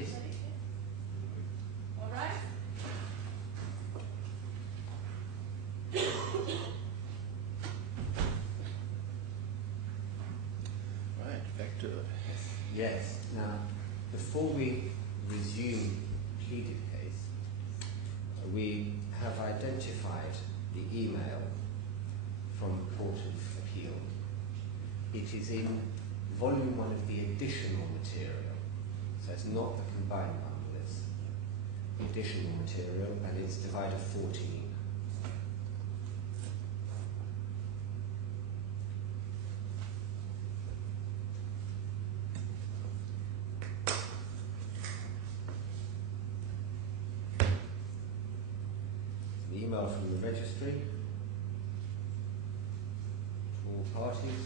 Yes. All right. Right, back to it. Yes. Now, before we resume the pleaded case, we have identified the email from the Court of Appeal. It is in volume 1 of the additional material, so it's not the combined bundle, it's the additional material, and it's divided 14. The email from the registry to all parties.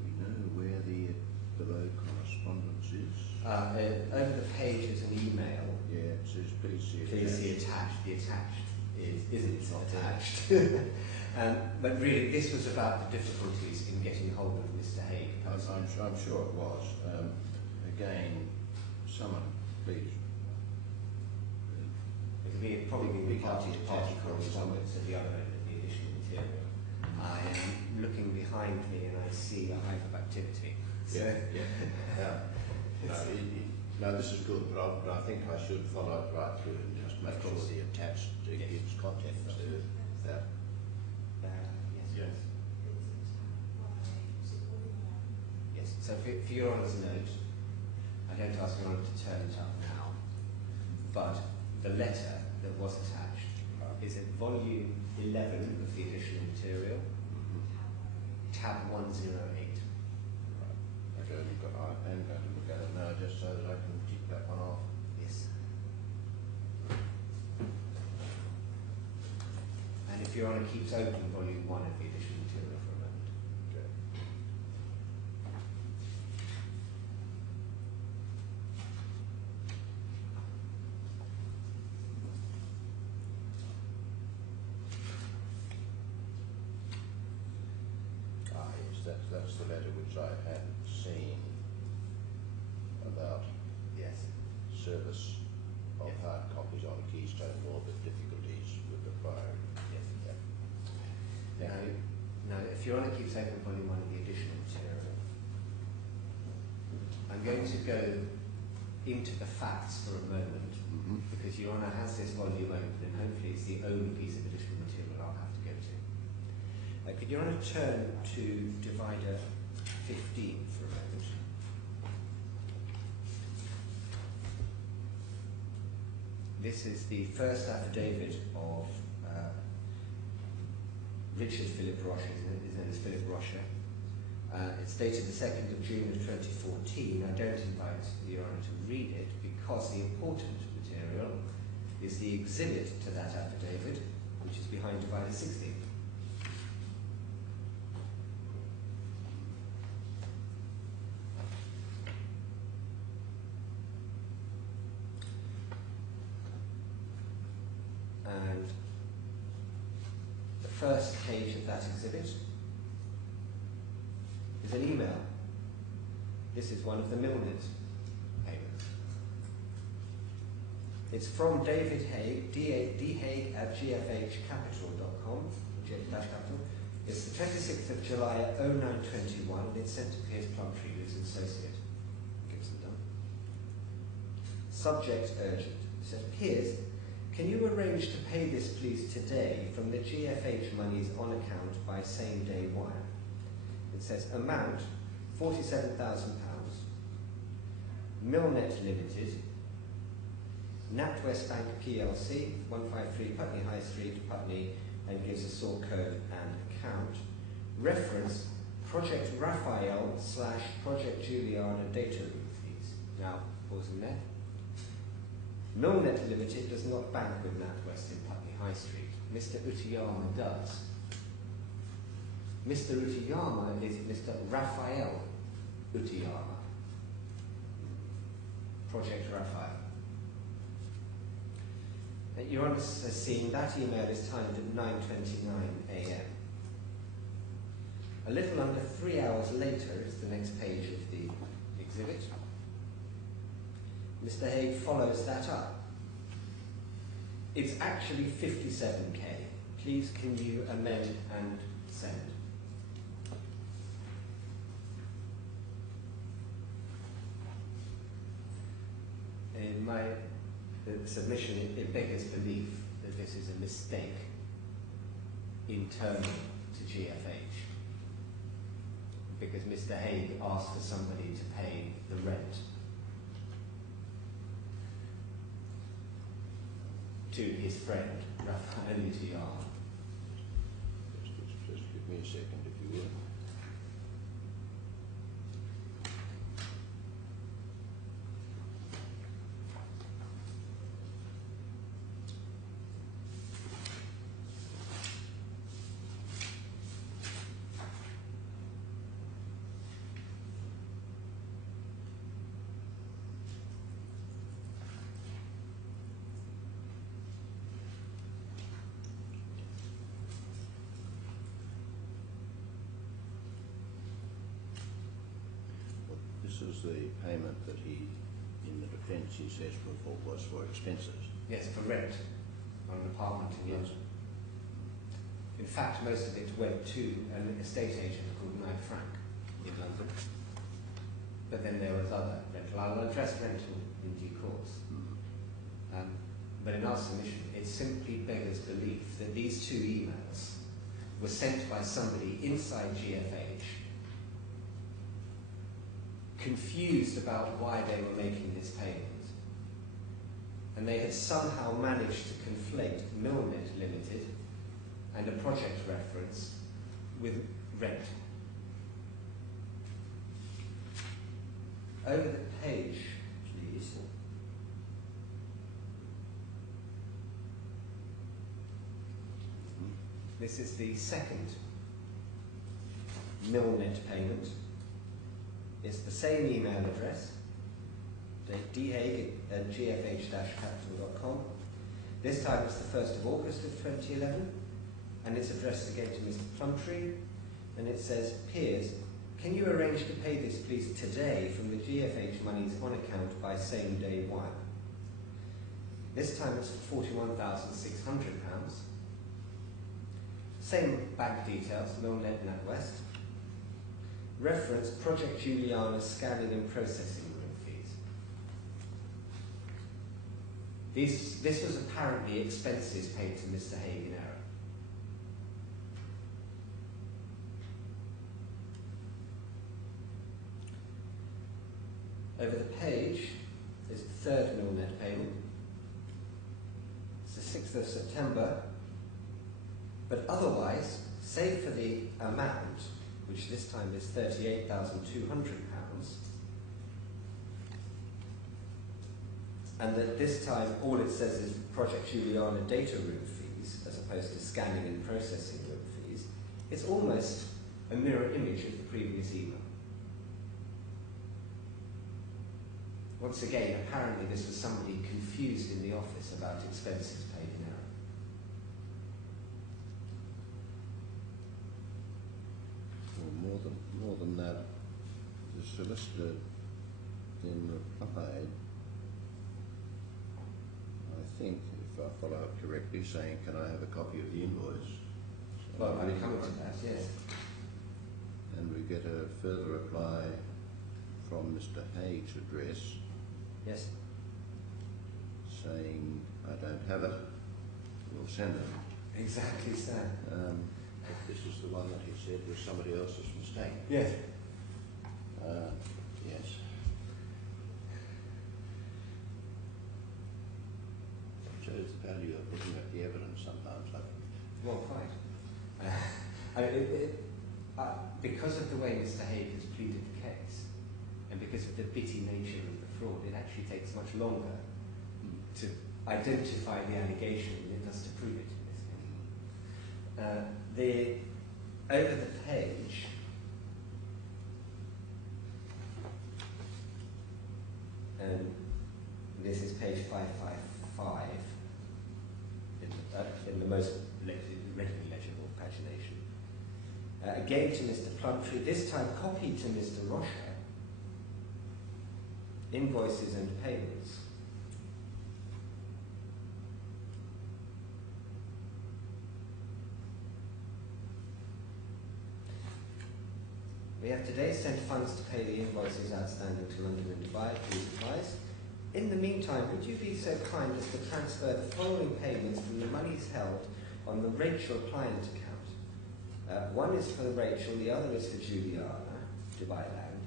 We know where the below correspondence is. Over the page is an email. Yeah, it says please see Please see attached. The attached isn't attached. But really, this was about the difficulties in getting hold of Mr. Haigh. I'm sure it was. Again, someone, please. It could be probably be party correspondence at the other end of the additional material. I am looking behind me and I see a hive of activity. Yeah. No, this is good, but I think I should follow it right through and just make sure the attached gives context to that. Yes. Yes. So for your honour's note, I don't ask your honour to turn it up now, but the letter that was attached is at volume 11 of the additional material, tab 108. Okay, I'm going to look at it now just so that I can tick that one off. Yes. And if your honour keeps open volume 1 of the additional material for a moment. Okay. Yes, that's the letter which I had seen about service of hard copies on Keystone Law, but difficulties with the phone. Yes. Yeah. Now, if your honour keeps open volume 1 of the additional material, I'm going to go into the facts for a moment, because your honour has this volume open and hopefully it's the only piece of additional material I'll have to go to. Could your honour turn to divider 15 for a moment? This is the first affidavit of Richard Philip Roche, his name is Philip Roche. It's dated the 2nd of June of 2014. I don't invite your honour to read it because the important material is the exhibit to that affidavit, which is behind divider 16. And the first page of that exhibit is an email. This is one of the Milnet payments. It's from David Haigh, dhaigh@gfhcapital.com, GFH. It's the 26th of July 0921, and it's sent to Piers Plumtree, who's an associate. Gibson done. Subject urgent. It says, Piers, can you arrange to pay this please today from the GFH monies on account by same day wire? It says amount £47,000, Milnet Limited, NatWest Bank PLC, 153 Putney High Street, Putney, and gives a sort code and account. Reference Project Raphael / Project Juliana data room fees. Now, pausing there. Milnet Limited does not bank with NatWest in Putney High Street. Mr. Utiyama does. Mr. Utiyama is Mr. Raphael Utiyama. Project Raphael. Your Honour has seen that email is timed at 9:29 a.m. A little under 3 hours later is the next page of the exhibit. Mr. Haigh follows that up. It's actually 57k. Please can you amend and send? In my submission, it beggars belief that this is a mistake internal to GFH, because Mr. Haigh asked for somebody to pay the rent to his friend, Raphael Utiyama. Just give me a second, if you will. This is the payment that he, in the defence, he says was for expenses. Yes, for rent on an apartment in London. In fact, most of it went to an estate agent called Knight Frank in London. But then there was other rental. I'll address rental in due course. But in our submission, it simply beggars belief that these two emails were sent by somebody inside GFH, confused about why they were making this payment, and they had somehow managed to conflate Milnet Limited and a project reference with rent. Over the page, please. This is the second Milnet payment. It's the same email address, dhaig@gfh-capital.com. This time it's the 1st of August of 2011, and it's addressed again to Mr. Plumtree, and it says, Piers, can you arrange to pay this please today from the GFH monies on account by same day wire? This time it's for £41,600. Same bank details, Milnet NatWest. Reference Project Juliana scanning and processing room fees. This was apparently expenses paid to Mr. Haigh in error. Over the page is the third Milnet payment. It's the 6th of September. But otherwise, save for the amount, which this time is £38,200, and that this time all it says is Project Juliana data room fees as opposed to scanning and processing room fees, it's almost a mirror image of the previous email. Once again, apparently this was somebody confused in the office about expenses paid in error. More than that, the solicitor then replied, I think, if I follow it correctly, saying, can I have a copy of the invoice? So Well, I'm coming to that, yes. And we get a further reply from Mr. Haigh's address, Yes. saying, I don't have it, we'll send it. Exactly so. This is the one that he said was somebody else's mistake. Yes. Yes. It shows the value of looking at the evidence sometimes, I think. Well, quite. Because of the way Mr. Haigh has pleaded the case, and because of the bitty nature of the fraud, it actually takes much longer to identify the allegation than it does to prove it in this case. over the page, and this is page 555 in the most readily legible pagination. Again to Mr. Plumtree, this time copied to Mr. Rocher, invoices and payments. We have today sent funds to pay the invoices outstanding to London and Dubai, please advise. In the meantime, would you be so kind as to transfer the following payments from the monies held on the Rachel client account? One is for Rachel, the other is for Juliana, Dubai Land,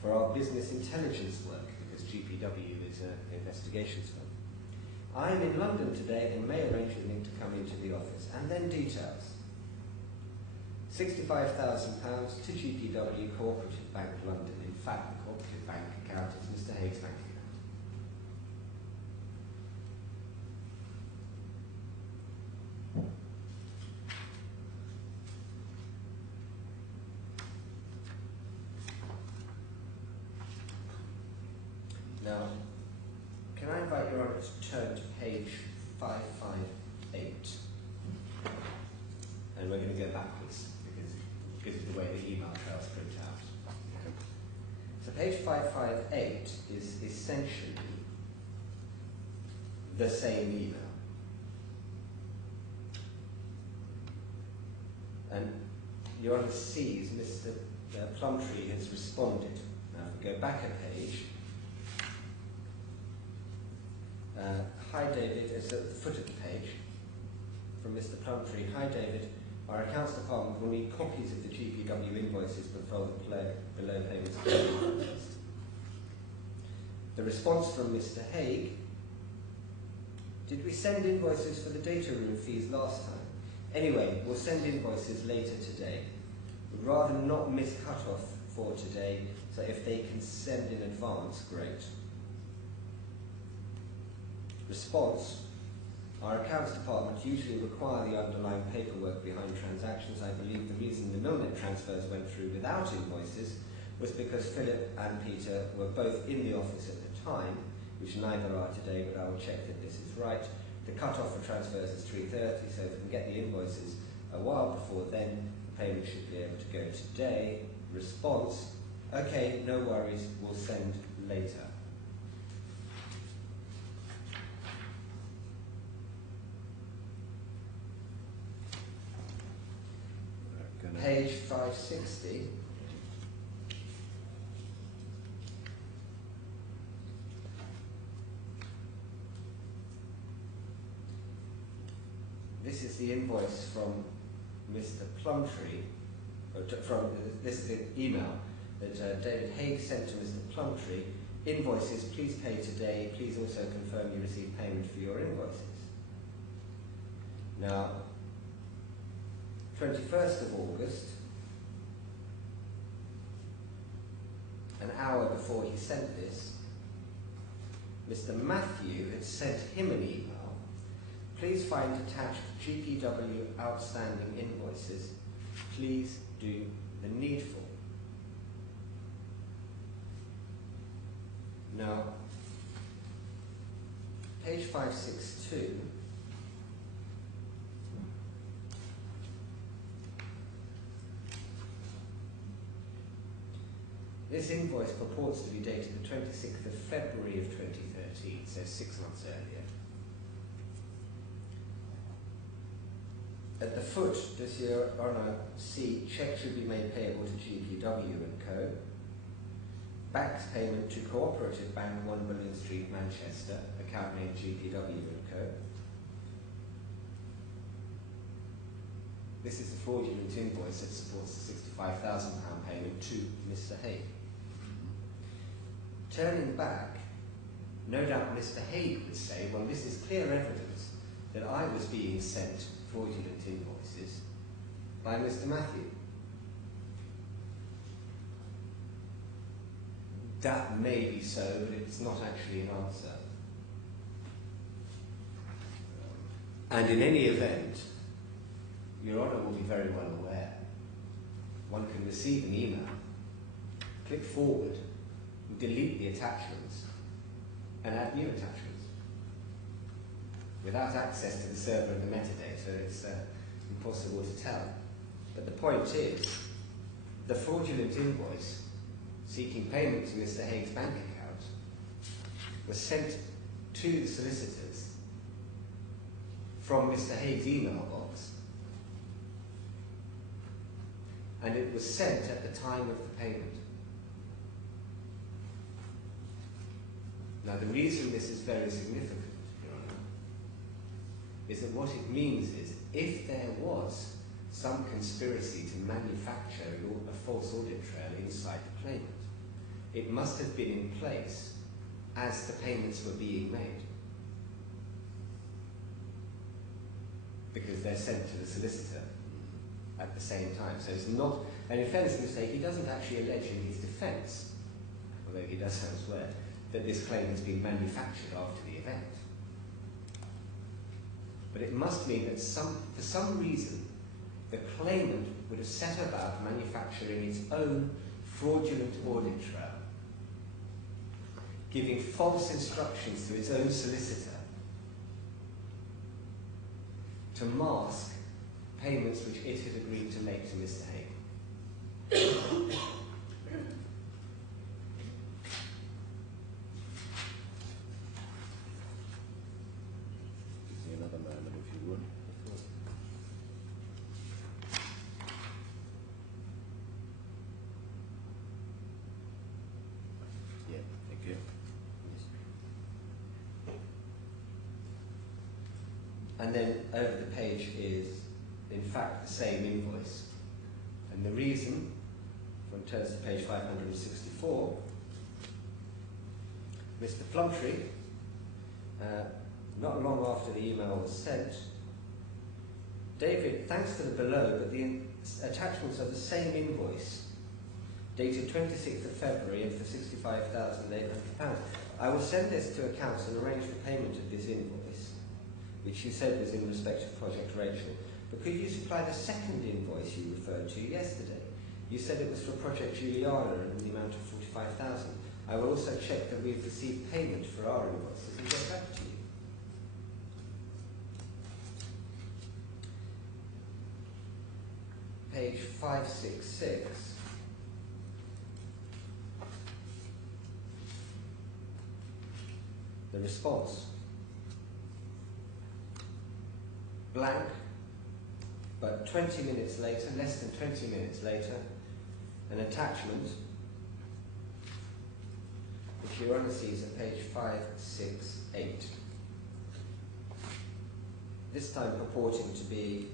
for our business intelligence work, because GPW is an investigations firm. I am in London today and may arrange with him to come into the office. And then details. £65,000 to GPW Cooperative Bank London. In fact, the Cooperative Bank account is Mr. Haigh's bank account. Now, can I invite your Honour to turn to page 558? And we're going to go backwards because of the way the email trails print out. So page 558 is essentially the same email. And your Honour sees Mr. Plumtree has responded. Now if we go back a page, hi David, it's at the foot of the page from Mr. Plumtree. Hi David, our accounts department will need copies of the GPW invoices below payments. The response from Mr. Haigh: did we send invoices for the data room fees last time? Anyway, we'll send invoices later today. We'd rather not miss cut-off for today, so if they can send in advance, great. Response: our accounts department usually require the underlying paperwork behind transactions. I believe the reason the Milnet transfers went through without invoices was because Philip and Peter were both in the office at the time, which neither are today, but I will check that this is right. The cut-off for transfers is 3:30, so if we can get the invoices a while before then, the payment should be able to go today. Response: okay, no worries, we'll send later. Page 560. This is the invoice from Mr. Plumtree, this is the email that David Haigh sent to Mr. Plumtree. Invoices, please pay today. Please also confirm you received payment for your invoices. Now, 21st of August, an hour before he sent this, Mr. Matthew had sent him an email. Please find attached GPW outstanding invoices. Please do the needful. Now, page 562. This invoice purports to be dated the 26th of February of 2013, so 6 months earlier. At the foot, does Your Honour see cheque should be made payable to GPW and Co. Backs payment to Cooperative Bank, 1 Bullion Street, Manchester, account name GPW and Co. This is the fraudulent invoice that supports the £65,000 payment to Mr. Haigh. Turning back, no doubt Mr. Haigh would say, well, this is clear evidence that I was being sent fraudulent invoices by Mr. Matthew. That may be so, but it's not actually an answer. And in any event, Your Honour will be very well aware one can receive an email, click forward, delete the attachments, and add new attachments without access to the server and the metadata. It's impossible to tell. But the point is, the fraudulent invoice seeking payment to Mr. Haigue's bank account was sent to the solicitors from Mr. Haigue's email box, and it was sent at the time of the payment. Now, the reason this is very significant, Your Honour, is that what it means is, if there was some conspiracy to manufacture a false audit trail inside the claimant, it must have been in place as the payments were being made, because they're sent to the solicitor at the same time. So it's not, and in fairness to mistake, he doesn't actually allege in his defence, although he does elsewhere, that this claim has been manufactured after the event. But it must mean that for some reason, the claimant would have set about manufacturing its own fraudulent audit trail, giving false instructions to its own solicitor to mask payments which it had agreed to make to Mr. Haigh. Give me another moment if you would. Yeah, thank you. And then over the page is, in fact, the same invoice. And the reason, when it turns to page 564, Mr. Plumtree, not long after the email was sent, David, thanks for the below, but the attachments are the same invoice, dated 26th of February and for £65,800. I will send this to accounts and arrange the payment of this invoice, which you said was in respect of Project Rachel. But could you supply the second invoice you referred to yesterday? You said it was for Project Juliana and the amount of 45,000. I will also check that we've received payment for our invoices and get back to you. Page 566. The response. Blank, but 20 minutes later, less than 20 minutes later, an attachment, which Your Honour sees at page 568. This time purporting to be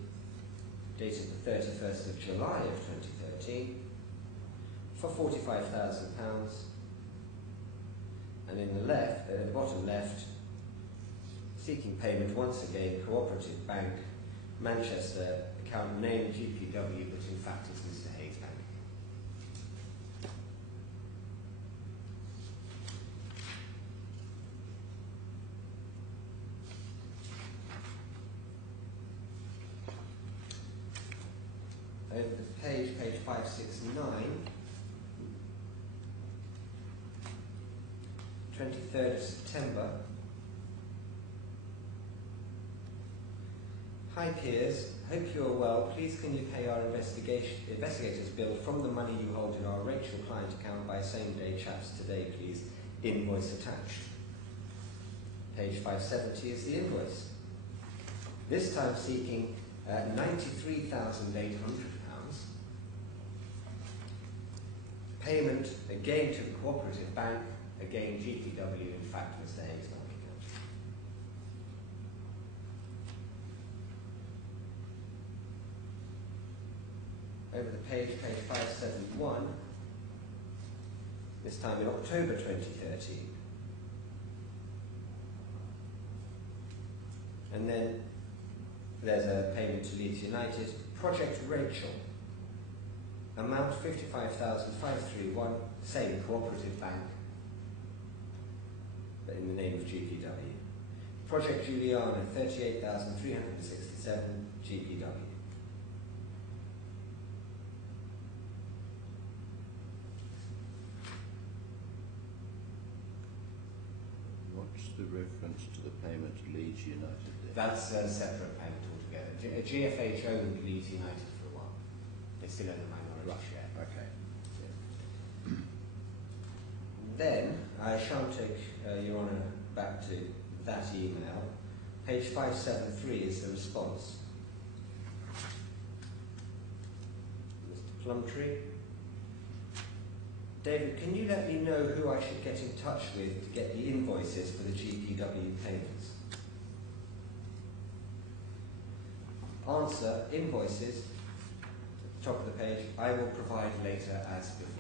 dated the 31st of July of 2013 for £45,000, and in the left, at the bottom left, seeking payment once again, Cooperative Bank, Manchester, account name GPW, but in fact it's Mr. Haigue's bank. Over the page 569, 23rd of September. Hi peers, hope you are well. Please can you pay our investigators bill from the money you hold in our Rachel client account by same day chaps today, please. Invoice attached. Page 570 is the invoice. This time seeking £93,800. Payment again to the Cooperative Bank, again GPW, in fact Mr. Haigue's bank account. Over the page 571, this time in October 2013. And then there's a payment to Leeds United, Project Rachel, amount 55,531, same Cooperative Bank, but in the name of GPW. Project Juliana, 38,367, GPW. the reference to the payment to Leeds United there? That's a separate payment altogether. GFH owned Leeds United for a while. They still own a minority share. Okay. Then, I shan't take Your Honour back to that email. Page 573 is the response. Mr. Plumtree. David, can you let me know who I should get in touch with to get the invoices for the GPW payments? Answer, invoices, top of the page, I will provide later as before.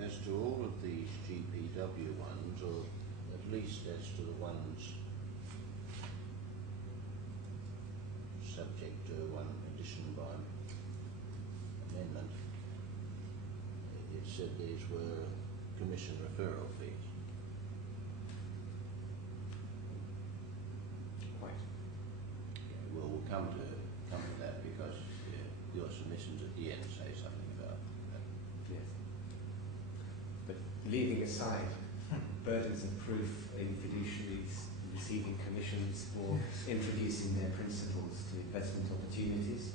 As to all of these GPW ones, or at least as to the ones subject to one addition by amendment, it said these were commission referral fees. Right. Well, we'll come to that because your submissions at the end say something about that. Yes. But leaving aside burdens of proof in fiduciaries receiving commissions for introducing their principles to investment opportunities,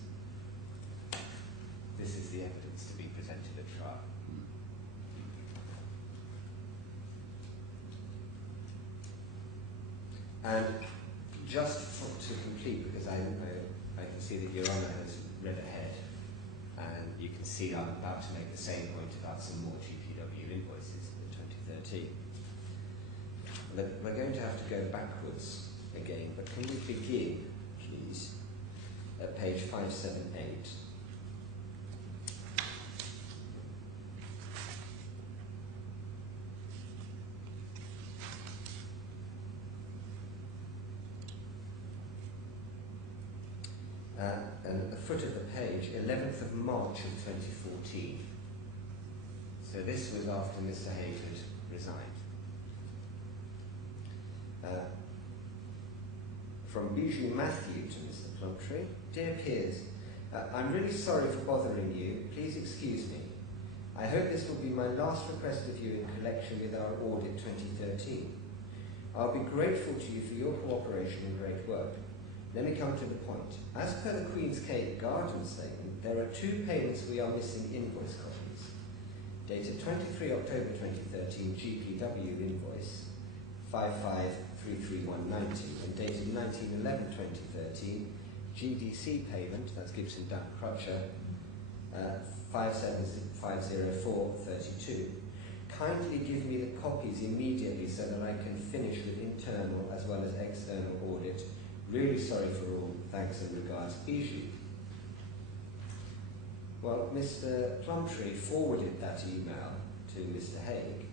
this is the evidence to be presented at trial. And just to complete, because I can see that Your Honour has read ahead, and you can see I'm about to make the same point about some more GPW invoices in 2013. We're going to have to go backwards again, but can we begin, please, at page 578? And at the foot of the page, 11th of March of 2014. So this was after Mr. Haigh had resigned. From Bijou Matthew to Mr. Plumtree. Dear Piers, I'm really sorry for bothering you. Please excuse me. I hope this will be my last request of you in connection with our audit 2013. I'll be grateful to you for your cooperation and great work. Let me come to the point. As per the Queen's Cave Garden statement, there are 2 payments we are missing invoice copies. Dated 23 October 2013 GPW invoice 55,331.90 and dated 19/11/2013 GDC payment, that's Gibson Dunn Crutcher, 57,504.32. Kindly give me the copies immediately so that I can finish with internal as well as external audit. Really sorry for all. Thanks and regards, Bijou. Well, Mr. Plumtree forwarded that email to Mr. Haigh,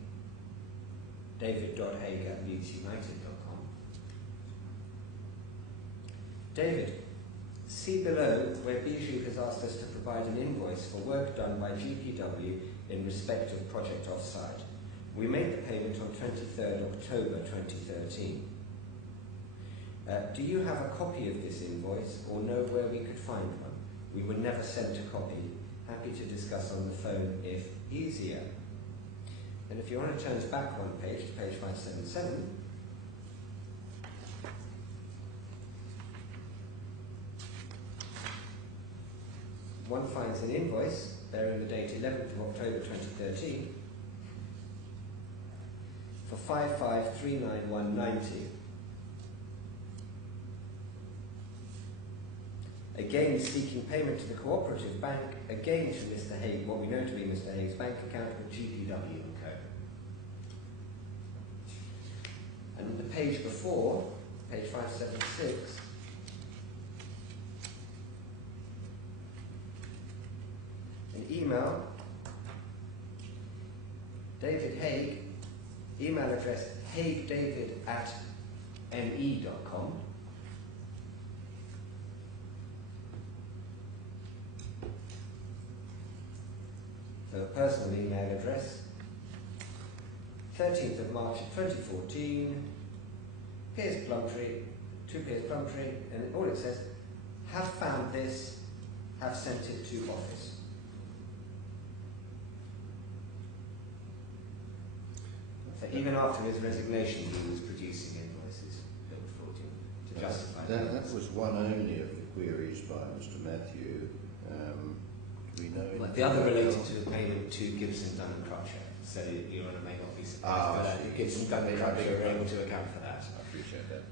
david.haigh@leedsunited.com. David, see below where Bijou has asked us to provide an invoice for work done by GPW in respect of Project Offside. We made the payment on 23rd October 2013. Do you have a copy of this invoice or know where we could find one? We were never sent a copy. Happy to discuss on the phone if easier. And if Your Honour turns back one page to page 577, one finds an invoice bearing the date 11th of October 2013 for 55,391.90. Again seeking payment to the cooperative bank, again to Mr. Haigh, what we know to be Mr. Haigh's bank account with GPW & Co. And the page before, page 576, email David Haigh, email address haigdavid@me.com. So personal email address, 13th of March 2014, Piers Plumtree, 2 Piers Plumtree, and all it says, have found this, have sent it to office. So even after his resignation, he was producing invoices that were fraudulent to justify that was one only of the queries by Mr. Matthew. Do we know But the other related to the payment to Gibson, Dunn and Crutcher, so Your Honour may not be surprised that Gibson, Dunn and Crutcher were able to account for that. I appreciate that.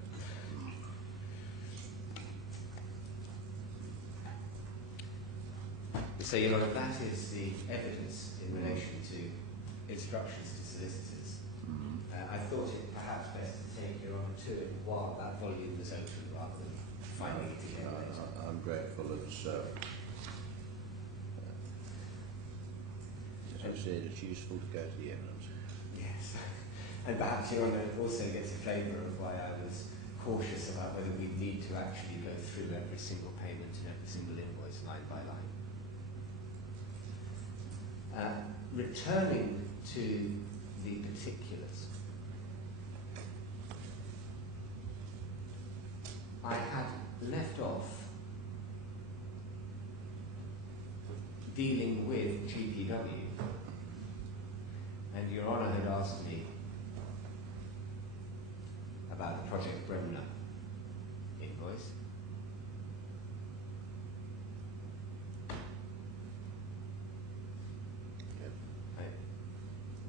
So Your Honour, that is the evidence in relation to instructions to solicitors. I thought it perhaps best to take Your Honour to it while that volume was open rather than finding it again later. I'm grateful. As I said, it's useful to go to the evidence. Yes. And perhaps Your Honour also gets a flavour of why I was cautious about whether we need to actually go through every single payment and every single invoice line by line. Returning to the particulars, I had left off dealing with GPW, and Your Honour had asked me about the Project Bremner invoice.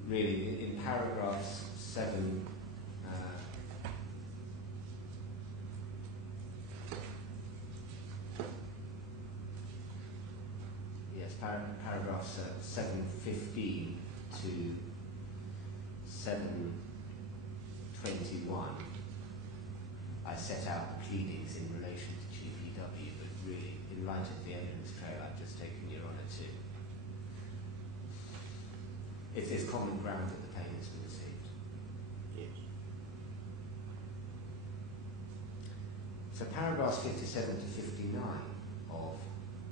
Really, in paragraphs 7, paragraphs 7:15 to 7:21, I set out the pleadings in relation to GPW, but really, in light of the evidence trail, I've just taken Your Honour to. It is common ground that the payments were received. Yes. So paragraphs 57 to 59 of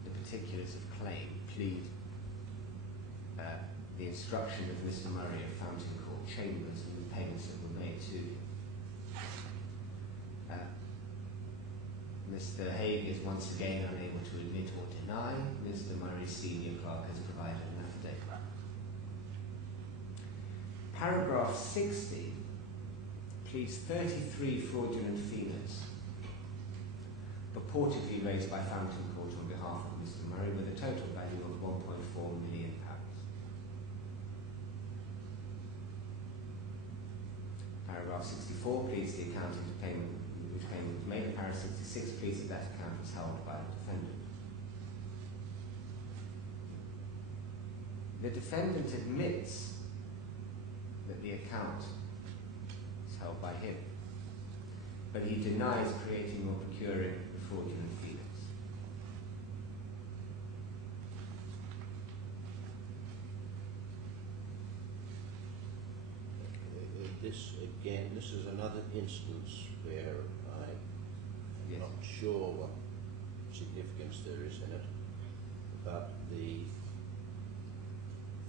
the particulars of claim plead the instruction of Mr. Murray of Fountain Court Chambers and the payments that were made to him. Mr. Haigh is once again unable to admit or deny. Mr. Murray's senior clerk has provided an affidavit. Paragraph 60 pleads 33 fraudulent fee notes purportedly raised by Fountain Court on behalf of Mr. Murray with a total value of £1.4 million. Paragraph 64 pleads the accounting of payment which payment was made. Paragraph 66 pleads that that account was held by the defendant. The defendant admits that the account is held by him, but he denies creating or procuring the fraudulent fee notes. This is another instance where I'm not sure what significance there is in it, but the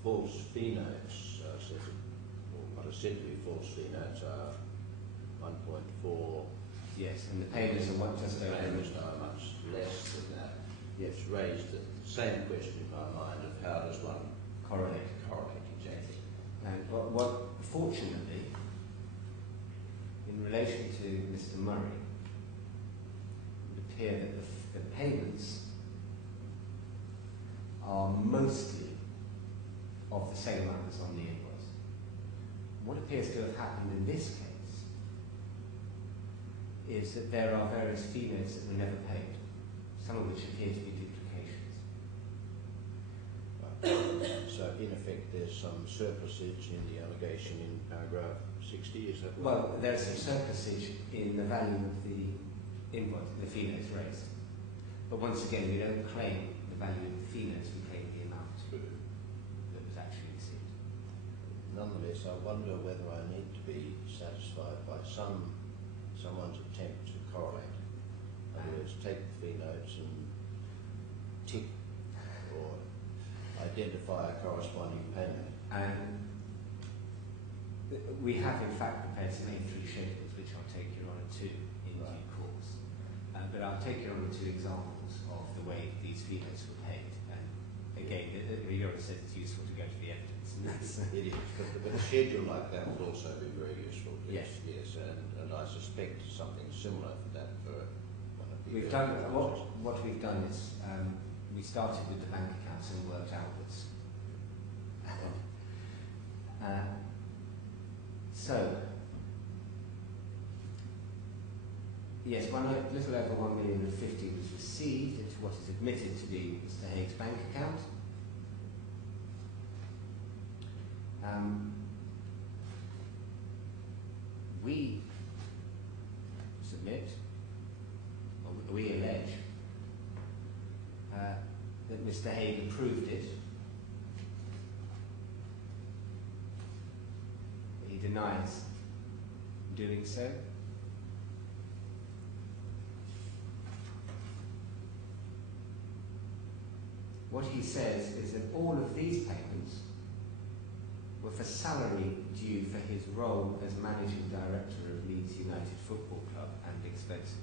false fee notes, what are said to be false fee notes are 1.4. Yes, and the payments are Payments are much less than that. It's raised the same question in my mind of how does one correlate exactly. And what fortunately, in relation to Mr. Murray, it would appear that the payments are mostly of the same amount as on the invoice. What appears to have happened in this case is that there are various fee notes that were never paid, some of which appear to be duplications. So in effect there's some surplusage in the allegation in paragraph 60, is that right? Well, there's some surplusage in the value of the invoice, the fee notes raised. But once again, we don't claim the value of the fee notes, we claim the amount. nonetheless, I wonder whether I need to be satisfied by someone's attempt to correlate. In other words, take the fee notes and tick or identify a corresponding payment. We have in fact prepared some A3 schedules which I'll take your honour to in due course. But I'll take your honour to examples of the way these fee notes were paid. And again, your honour said it's useful to go to the evidence. And that's, It is, but a schedule like that would also be very useful. Yes. Yes, and I suspect something similar for that for one of the... we've done, what we've done is we started with the bank accounts and worked outwards. So, yes, a little over 1,050,000 was received into what is admitted to be Mr. Haig's bank account. We submit, or we allege, that Mr. Haigh approved it. He denies doing so. What he says is that all of these payments were for salary due for his role as managing director of Leeds United Football Club and expenses.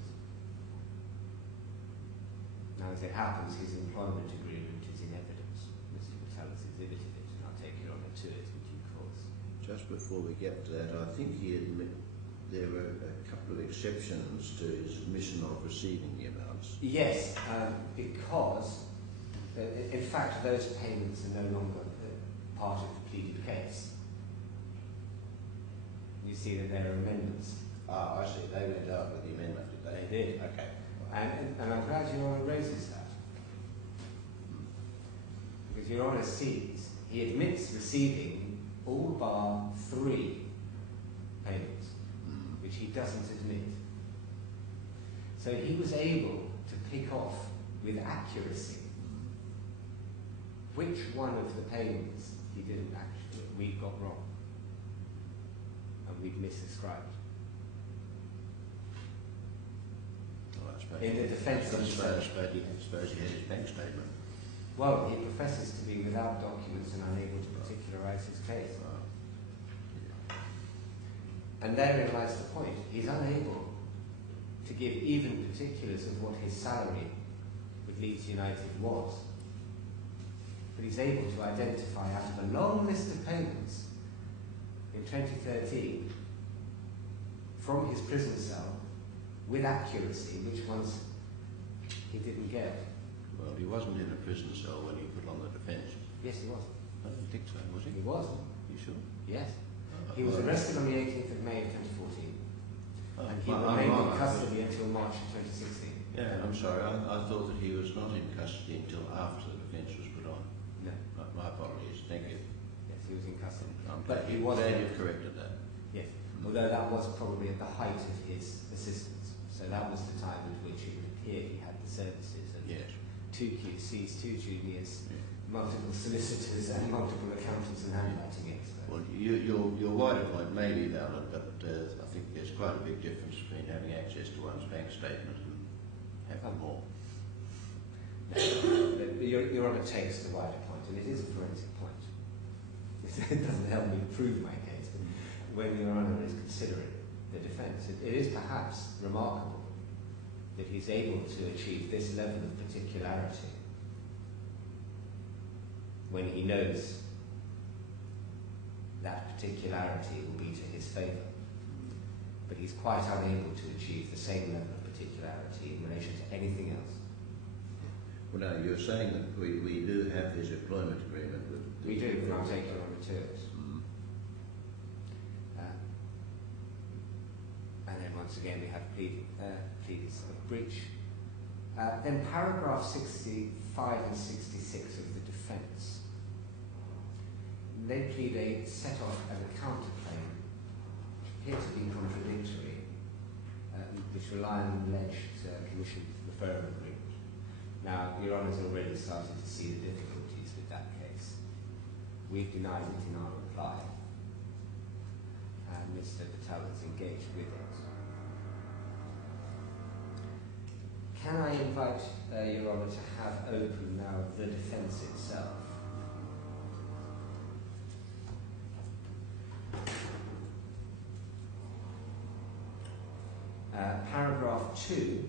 Now, as it happens, his employment agreement is in evidence. Mr. Patel has exhibited it, and I'll take your honour to it in due course. Just before we get to that, I think there were a couple of exceptions to his admission of receiving the amounts. Yes, because, in fact, those payments are no longer part of the pleaded case. You see that there are amendments. Ah, I see. They went out with the amendment, did they? They did. Okay. And I'm glad Your Honour raises that. Because Your Honour sees, he admits receiving all bar 3 payments, which he doesn't admit. So he was able to pick off with accuracy which one of the payments he didn't actually, we've got wrong. And we've misascribed. Well, I suppose In the defence of I suppose he had his bank statement. well, he professes to be without documents and unable to particularise his case. And therein lies the point. He's unable to give even particulars of what his salary with Leeds United was. But he's able to identify out of a long list of payments in 2013 from his prison cell with accuracy which ones he didn't get. Well, he wasn't in a prison cell when he put on the defence. Yes, he was. I don't think so, was he? He was. You sure? Yes. He was arrested on the 18th of May of 2014. Oh, And he well, remained I'm in wrong. custody until March 2016. Yeah, I'm sorry. I thought that he was not in custody until after the defence was put on. No. My apologies. Thank you. Yes, he was in custody. But he was glad you've corrected that. Yes. Although that was probably at the height of his assistance. So that was the time at which it would appear he had the services of Yes. 2 QCs, 2 juniors, Yeah. multiple solicitors and multiple accountants and handwriting experts. Well, your wider point may be valid, but I think there's quite a big difference between having access to one's bank statement and having more. Your Honour takes the wider point, and it is a forensic point. It doesn't help me prove my case, but when Your Honour is considering the defence, it is perhaps remarkable that he's able to achieve this level of particularity when he knows that particularity will be to his favour. But he's quite unable to achieve the same level of particularity in relation to anything else. Well, now, you're saying that we do have this employment agreement with... We do, and I'll take Your Honour to it. And then once again we have pleas of breach. Then paragraph 65 and 66 of the defence. They plead a set-off and a counterclaim, which appear to be contradictory, which rely on an alleged commission referral agreement. Now, Your Honour's already started to see the difficulties with that case. We've denied it in our reply. and Mr. Patel has engaged with it. Can I invite Your Honour to have open now the defence itself? Paragraph 2,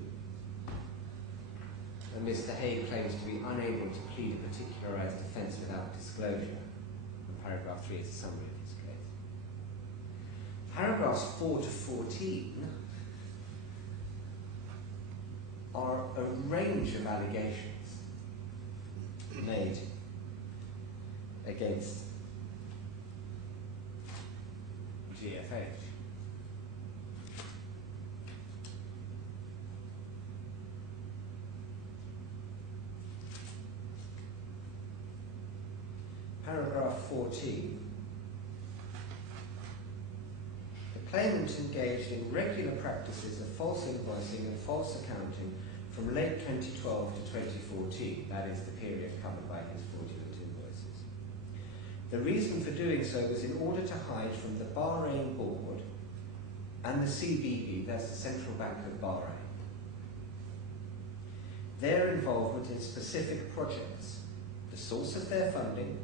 Mr. Haigh claims to be unable to plead a particularised defence without disclosure. And paragraph 3 is a summary of his case. Paragraphs 4 to 14 are a range of allegations made against GFH. Paragraph 14. The claimant engaged in regular practices of false invoicing and false accounting from late 2012 to 2014, that is the period covered by his fraudulent invoices. The reason for doing so was in order to hide from the Bahrain Board and the CBB, that's the Central Bank of Bahrain, their involvement in specific projects, the source of their funding,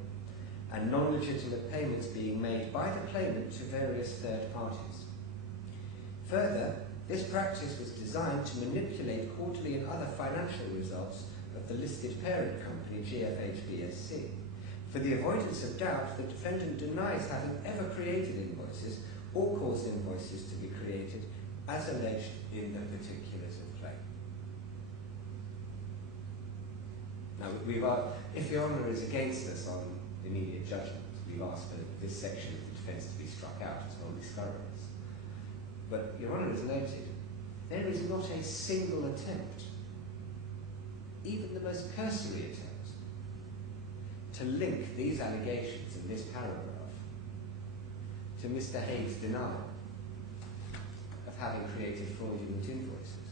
and non-legitimate payments being made by the claimant to various third parties. Further, this practice was designed to manipulate quarterly and other financial results of the listed parent company, GFH BSC. For the avoidance of doubt, the defendant denies having ever created invoices or caused invoices to be created as alleged in the particulars of claim. Now, if Your Honour is against us on immediate judgment, we've asked for this section of the defence to be struck out as wholly scurrilous. But Your Honour has noted, there is not a single attempt, even the most cursory attempt, to link these allegations in this paragraph to Mr. Haigh's denial of having created fraudulent invoices.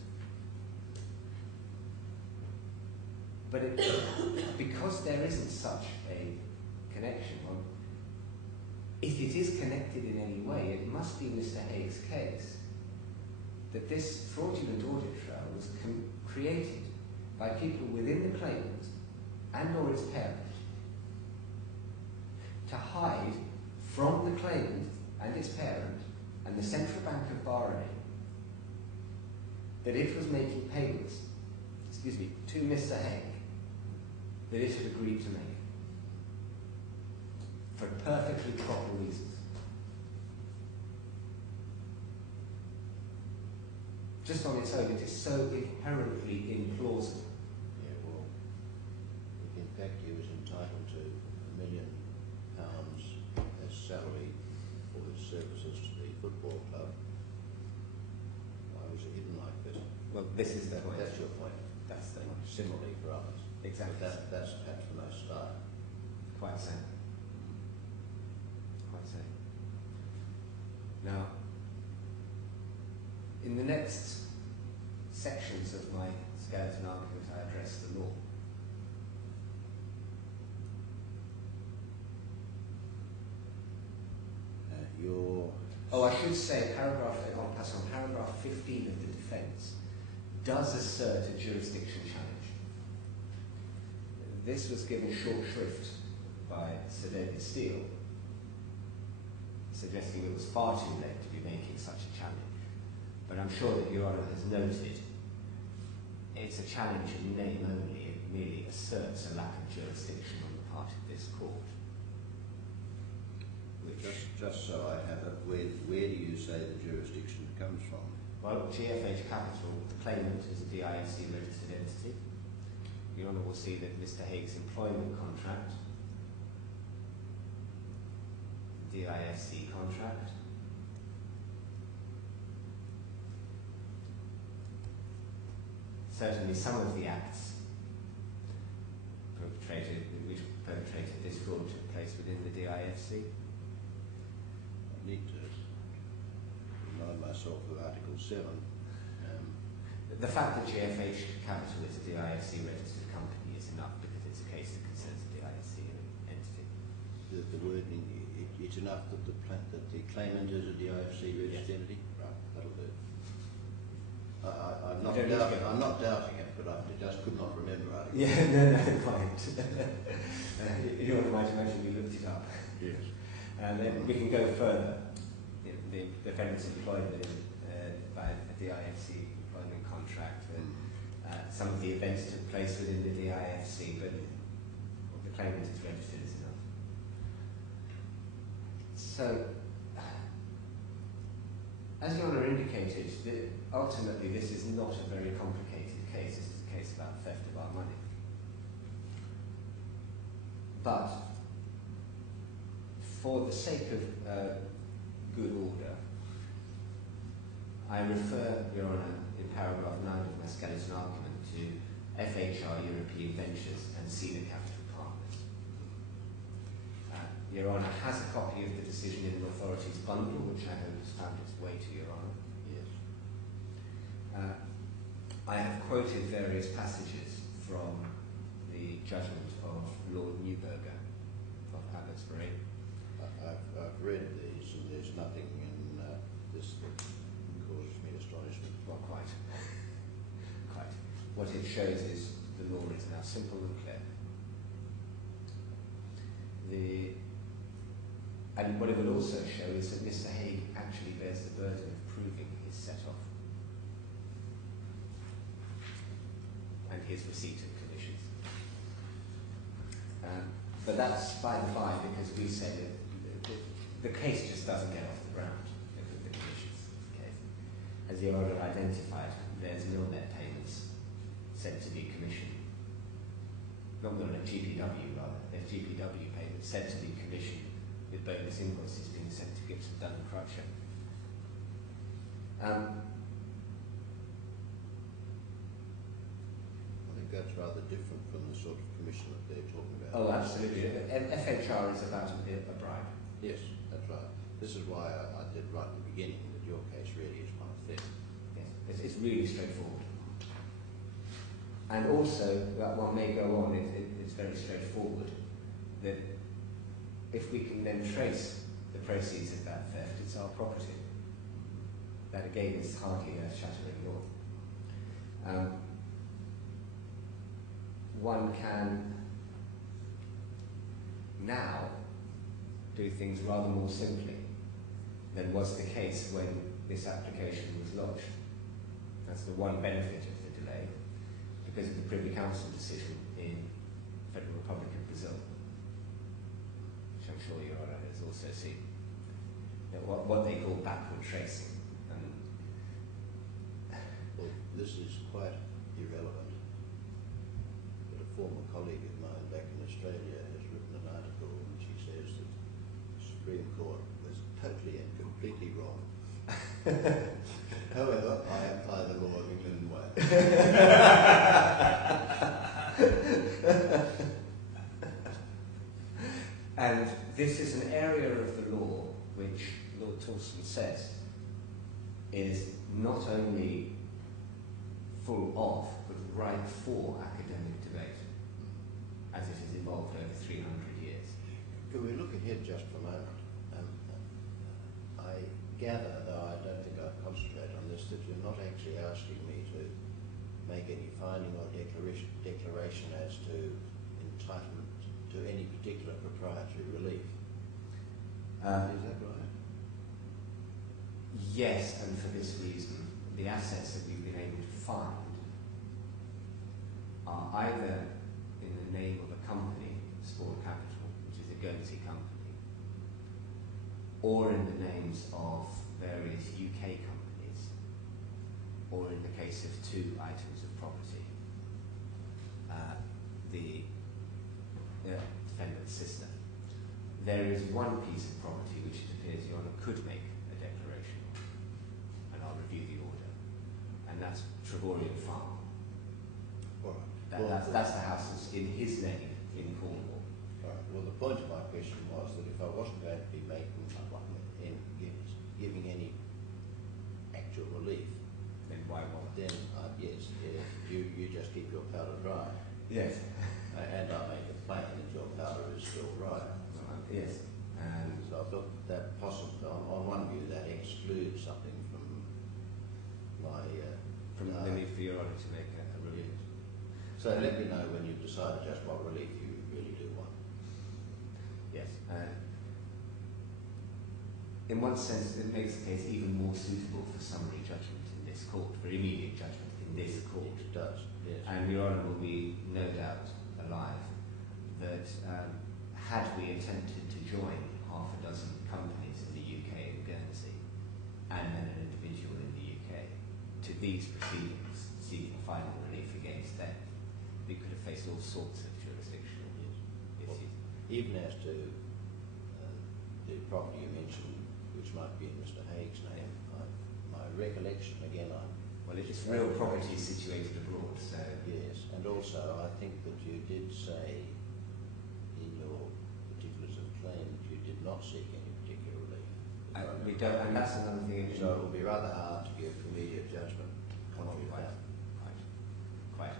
But because there isn't such a connection, if it is connected in any way, it must be Mr. Haigh's case that this fraudulent audit trail was created by people within the claimant and or its parent to hide from the claimant and its parent and the Central Bank of Bahrain that it was making payments, to Mr. Haigh that it had agreed to make for perfectly proper reasons. Just on its own, it is so inherently implausible. Yeah, well, in fact, he was entitled to £1 million as salary for his services to the football club. Why was it hidden like this? Well, this is the point. That's your point. That's the point. Similarly for others. Exactly. But that's perhaps the most stark. Quite so. Quite so. Now, in the next sections of my skeleton argument, I address the law. I should say, paragraph 15 of the defence does assert a jurisdiction challenge. This was given short shrift by Sir David Steele, suggesting it was far too late to be making such a challenge. But I'm sure that Your Honour has noted it's a challenge in name only. It merely asserts a lack of jurisdiction on the part of this court. Just so I have it, where do you say the jurisdiction comes from? Well, GFH Capital, the claimant, is a DIFC registered entity. Your Honour will see that Mr. Haigh's employment contract, DIFC contract, certainly some of the acts which perpetrated this fraud took place within the DIFC. I need to remind myself of Article 7. The fact that GFH Capital is a DIFC registered company is enough because it's a case that concerns a DIFC entity. The wording, it's an enough that the claimant is a DIFC registered entity? Right, that'll do. I'm not doubting it, but I just could not remember. Yeah, no, fine. You want to imagine we looked it up. Yes. And then we can go further. The defendant's employed by a DIFC employment contract. Some of the events took place within the DIFC, but the claimant is registered is enough. So, as Your Honour indicated, ultimately this is not a very complicated case. This is a case about theft of our money. But, for the sake of good order, I refer, Your Honour, in paragraph 9 of my skeleton argument to FHR European Ventures and Senior Capital Partners. Your Honour has a copy of the decision in the authorities bundle, which I hope has found its way to Your Honour. Yes. I have quoted various passages from the judgment of Lord Newburger of Abbotsbury. I've read these, and there's nothing in this that causes me astonishment. Well, quite. Quite. What it shows is the law is now simple and clear. And what it will also show is that Mr. Haigh actually bears the burden of proving his set-off and his receipt of commissions. But that's by the by, because we say that the case just doesn't get off the ground with the commissions case. As Your Honour identified, there's nil net payments said to be commissioned. Not nil net, GPW rather. There's GPW payments said to be commissioned, with bonus invoices being sent to Gibson, Dunn and Crutcher. I think that's rather different from the sort of commission that they're talking about. Oh, absolutely. FHR is about a bribe. Yes, that's right. This is why I did right at the beginning that your case really is one of theft. Yes, it's really straightforward. And also, one may go on, it's very straightforward, that if we can then trace the proceeds of that theft, it's our property. That again is hardly earth-shattering law. One can now do things rather more simply than was the case when this application was lodged. That's the one benefit of the delay, because of the Privy Council decision in the Federal Republic of Brazil, which I'm sure Your Honour has also seen. What they call backward tracing. Well, this is quite irrelevant, but a former colleague of mine back in Australia has written an article in which he says that the Supreme Court was totally and completely wrong. However, I apply the law of England way. And this is an area of the law which Lord Torsten says is not only full of, but ripe for academic debate, as it has evolved over 300 years. Could we look ahead just for a moment? I gather, though I don't think I've concentrated on this, that you're not actually asking me to make any finding or declaration as to entitlement to any particular proprietary relief. Is that right? Yes, and for this reason, the assets that we've been able to find are either in the name of a company, Sport Capital, which is a Guernsey company, or in the names of various UK companies, or in the case of two items of property, the defendant's sister. There is one piece of property which it appears Your Honour could make a declaration on, and I'll review the order, and that's Trevorian Farm. All right. That's the house that's in his name in Cornwall. All right. Well, the point of my question was that if I wasn't going to be giving any actual relief, Then why not? then yes, you just keep your powder dry. Yes. And I make it plain that your powder is still dry. Yes. And So thought that possibly, on one view, that excludes something from my... From the need for your honour to make a relief. So let me know when you've decided just what relief you really do want. Yes. In one sense, it makes the case even more suitable for summary judgment in this court, for immediate judgment in this court. It does, yes. And Your Honour will be no doubt alive that had we attempted to join half a dozen companies in the UK and Guernsey, and then an individual in the UK, to these proceedings, seeking final relief against them, we could have faced all sorts of jurisdictional issues. Even as to the property you mentioned, which might be in Mr. Haigh's name, my recollection, again, well, it is real property situated abroad, so... Yes, and also I think that you did say in your particulars of claim that you did not seek any particular relief. We don't, and that's another thing. So it will be rather hard to give immediate judgment on all of that. Quite.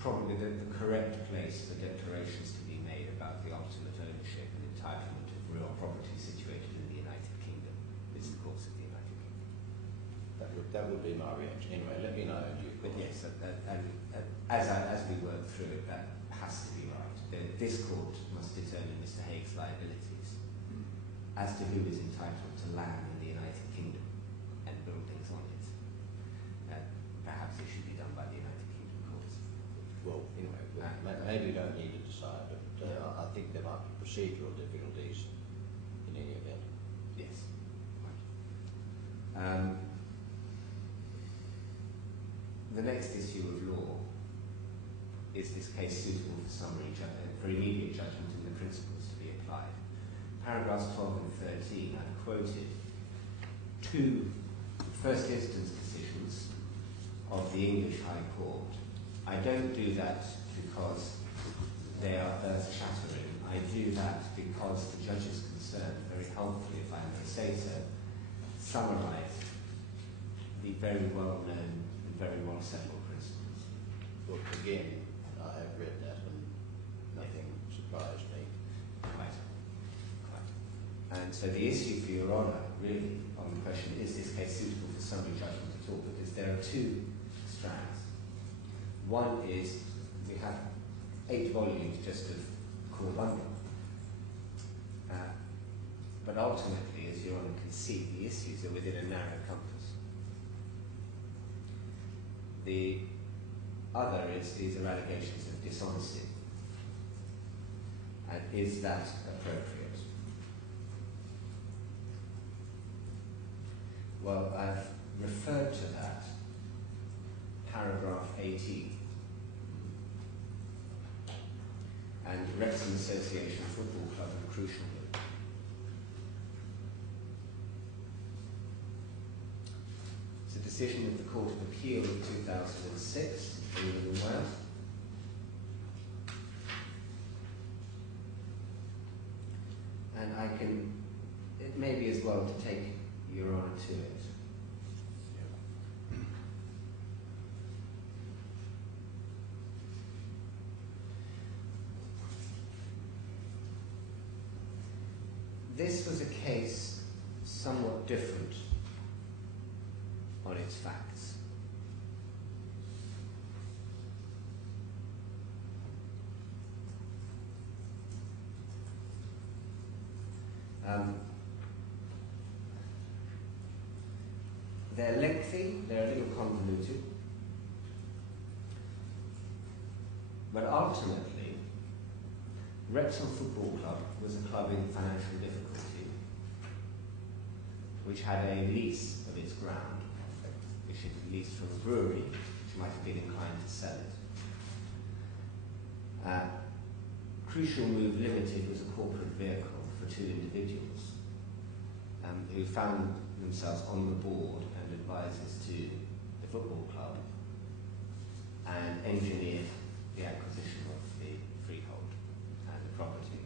Probably the correct place for declarations to be made about the ultimate ownership and entitlement of real property situated in the United Kingdom is, of course, of the United Kingdom. That would be my reaction. Anyway, let me know in due course. But yes, as we work through it, that has to be right. This court must determine Mr. Haigh's liabilities as to who is entitled to land in the United Kingdom and buildings on it. Perhaps it should be done by the United Kingdom courts. Well, anyway, maybe we don't need to decide, but I think there might be procedural difficulties in any event. Yes. Right. The next issue of law is this case suitable for immediate judgment and the principles to be applied. Paragraphs 12 and 13, I've quoted two first instance decisions of the English High Court. I don't do that because they are earth-shattering. I do that because the judges concerned, very helpfully, if I may say so, summarise the very well-known and very well-settled principles. Well, again, I have read that and nothing surprised me. Quite. And so the issue for Your Honour, really, on the question, is this case suitable for summary judgment at all? Because there are two strands. One is, we have 8 volumes just of core bundle. But ultimately, as Your Honour can see, the issues are within a narrow compass. The other is these are allegations of dishonesty. And is that appropriate? Well, I've referred to that, paragraph 18. And Wrexham Association Football Club and Crucial. It's a decision of the Court of Appeal of 2006, England and Wales. And it may be as well to take Your Honour to it. This was a case somewhat different on its facts. They're lengthy, they're a little convoluted, but ultimately, Wrexham Football Club was a club in financial difficulty, which had a lease of its ground, which it had leased from a brewery, which might have been inclined to sell it. Crucial Move Limited was a corporate vehicle for 2 individuals who found themselves on the board and advisors to the football club and engineered the acquisition of the freehold and the property.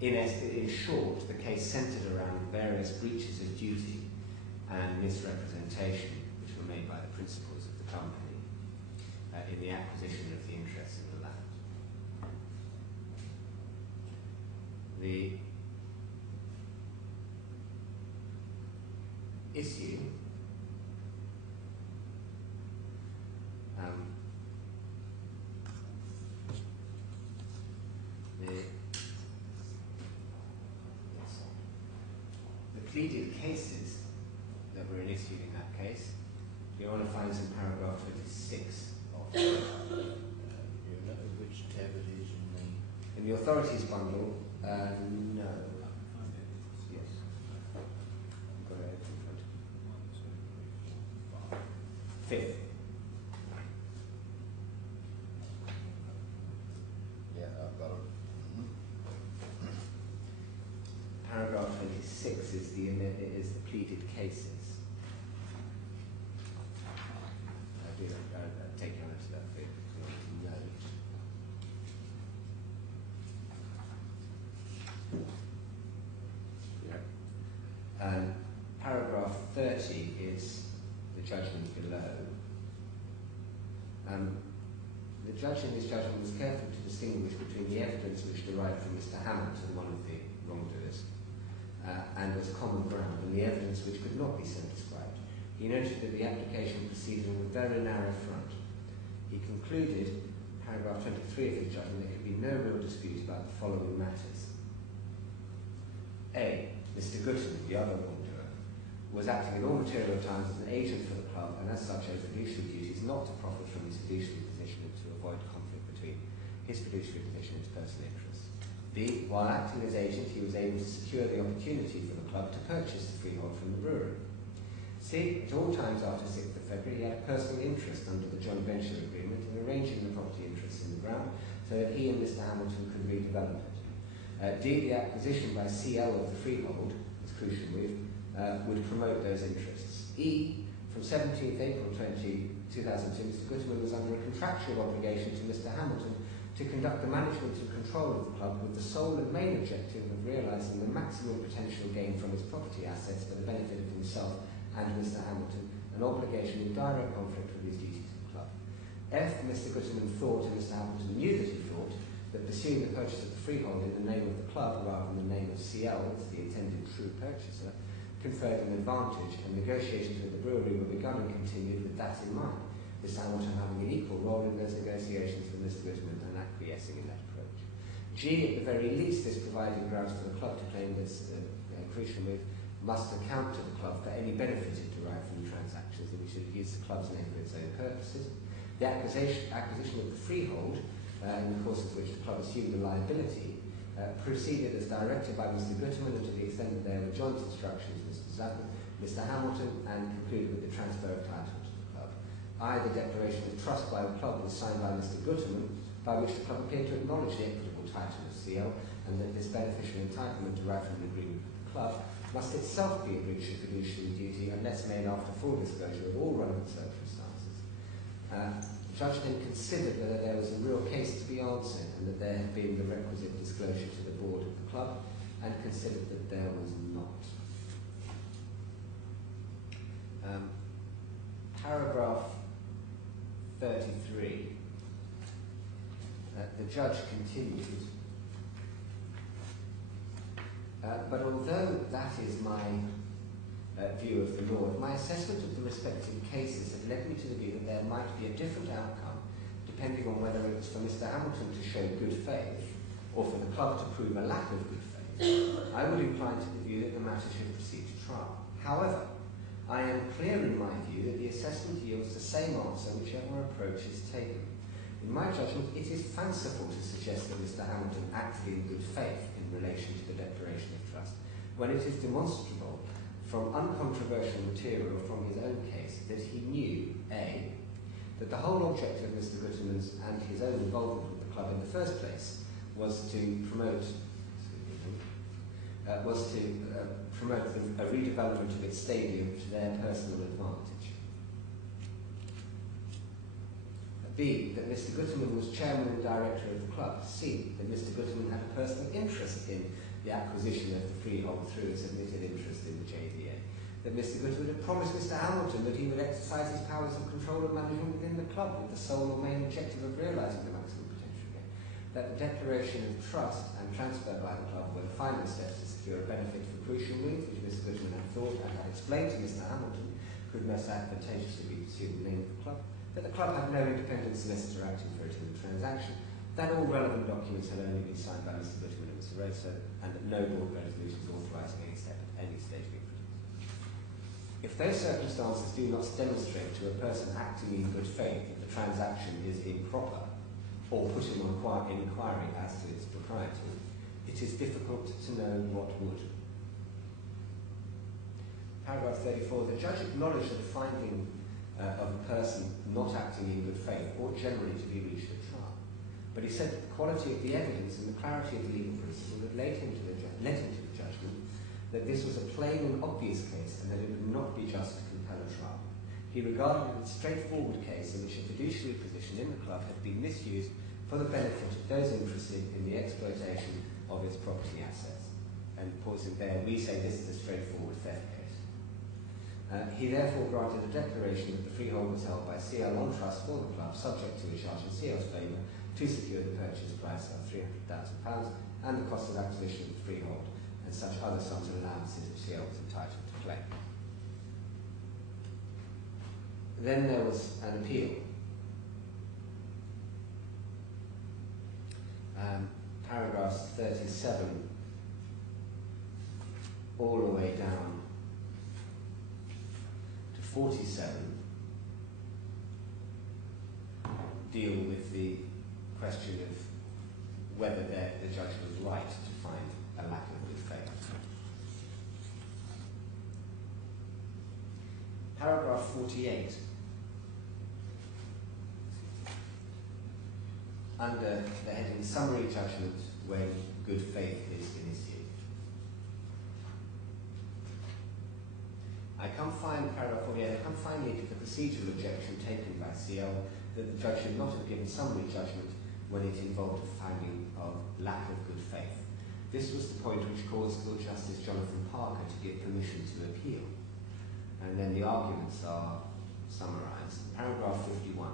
In short, the case centred around various breaches of duty and misrepresentation which were made by the principals of the company in the acquisition of the interest in the land. The issue the pleaded cases that were an issue in that case, you want to find in paragraph 26 of You know which tab it is in the authorities bundle. No. Yes. I've got it open in front of me. Fifth. Yeah, I've got it. Paragraph 26 is the pleaded cases. I'll take you on to that bit if you want to know. And paragraph 30 is the judgment below. The judge in this judgment was careful to distinguish between the evidence which derived from Mr. Hamilton, one of the wrongdoers, and was common ground, and the evidence which could not be so described. He noted that the application proceeded on a very narrow front. He concluded, paragraph 23 of his judgment, there could be no real dispute about the following matters. A. Mr. Goodman, the other wrongdoer, was acting in all material times as an agent for the club, and as such owed fiduciary duties not to profit from his fiduciary position and to avoid conflict between his fiduciary position and his personal interests. B. While acting as agent, he was able to secure the opportunity for the club to purchase the freehold from the brewery. C. At all times after 6th of February, he had a personal interest under the joint venture agreement in arranging the property interests in the ground so that he and Mr. Hamilton could redevelop it. D. The acquisition by CL of the freehold, is crucial with, would promote those interests. E. From 17th April 2002, Mr. Goodman was under a contractual obligation to Mr. Hamilton to conduct the management and control of the club with the sole and main objective of realising the maximum potential gain from its property assets for the benefit of himself and Mr. Hamilton, an obligation in direct conflict with his duties to the club. F. Mr. Goodman thought, and Mr. Hamilton knew that he thought, that pursuing the purchase of the freehold in the name of the club rather than the name of CL, as the intended true purchaser, conferred an advantage, and negotiations with the brewery were begun and continued with that in mind, Mr. Hamilton having an equal role in those negotiations with Mr. Goodman and acquiescing in that approach. G. At the very least, this provided grounds for the club to claim this crucial move must account to the club for any benefit it derived from the transactions in which it used the club's name for its own purposes. The acquisition of the freehold, in the course of which the club assumed the liability, proceeded as directed by Mr. Goodman, and to the extent that there were joint instructions, Mr. Hamilton, and concluded with the transfer of title to the club. I. The declaration of trust by the club was signed by Mr. Goodman, by which the club appeared to acknowledge the equitable title of CL, and that this beneficial entitlement derived from the agreement with the club must itself be a breach of fiduciary duty unless made after full disclosure of all relevant circumstances. The judge then considered whether there was a real case to be answered and that there had been the requisite disclosure to the board of the club, and considered that there was not. Paragraph 33. The judge continued, but although that is my view of the law, my assessment of the respective cases had led me to the view that there might be a different outcome depending on whether it was for Mr. Hamilton to show good faith or for the club to prove a lack of good faith. I would incline to the view that the matter should proceed to trial. However, I am clear in my view that the assessment yields the same answer whichever approach is taken. In my judgment, it is fanciful to suggest that Mr. Hamilton acted in good faith in relation to the declaration of trust, when it is demonstrable from uncontroversial material from his own case that he knew, A, that the whole object of Mr. Goodman's and his own involvement with the club in the first place was to promote a redevelopment of its stadium to their personal advantage. B, that Mr. Goodman was chairman and director of the club. C, that Mr. Goodman had a personal interest in the acquisition of the freehold through his admitted interest in the JVA. That Mr. Goodman had promised Mr. Hamilton that he would exercise his powers of control and management within the club with the sole or main objective of realising the maximum potential gain. That the declaration of trust and transfer by the club were the final steps to secure a benefit for crucial means which Mr. Goodman had thought and had explained to Mr. Hamilton could most advantageously be pursued in the name of the club, that the club had no independent solicitor acting for it in the transaction, that all relevant documents had only been signed by Mr. Goodman and Mr. Rosa, and that no board resolutions authorising any step at any stage being produced. If those circumstances do not demonstrate to a person acting in good faith that the transaction is improper, or put him on inquiry as to its propriety, it is difficult to know what would. Paragraph 34. The judge acknowledged that the finding of a person not acting in good faith ought generally to be reached at trial. But he said that the quality of the evidence and the clarity of the legal principle had led him to the judgment that this was a plain and obvious case and that it would not be just to compel a trial. He regarded it as a straightforward case in which a fiduciary position in the club had been misused for the benefit of those interested in the exploitation of its property assets. And pausing there, we say this is a straightforward theft case. He therefore granted a declaration that the freehold was held by CL on trust for the club, subject to a charge in CL's favour to secure the purchase price of £300,000 and the cost of acquisition of the freehold and such other sums and allowances which CL was entitled to claim. Then there was an appeal. Paragraphs 37 all the way down to 47 deal with the question of whether the judge was right to find a lack of good faith. Paragraph 48. Under the heading Summary Judgment when good faith is in issue. I come finally to the procedural objection taken by CL that the judge should not have given summary judgment when it involved a finding of lack of good faith. This was the point which caused Lord Justice Jonathan Parker to give permission to appeal. And then the arguments are summarised. Paragraph 51.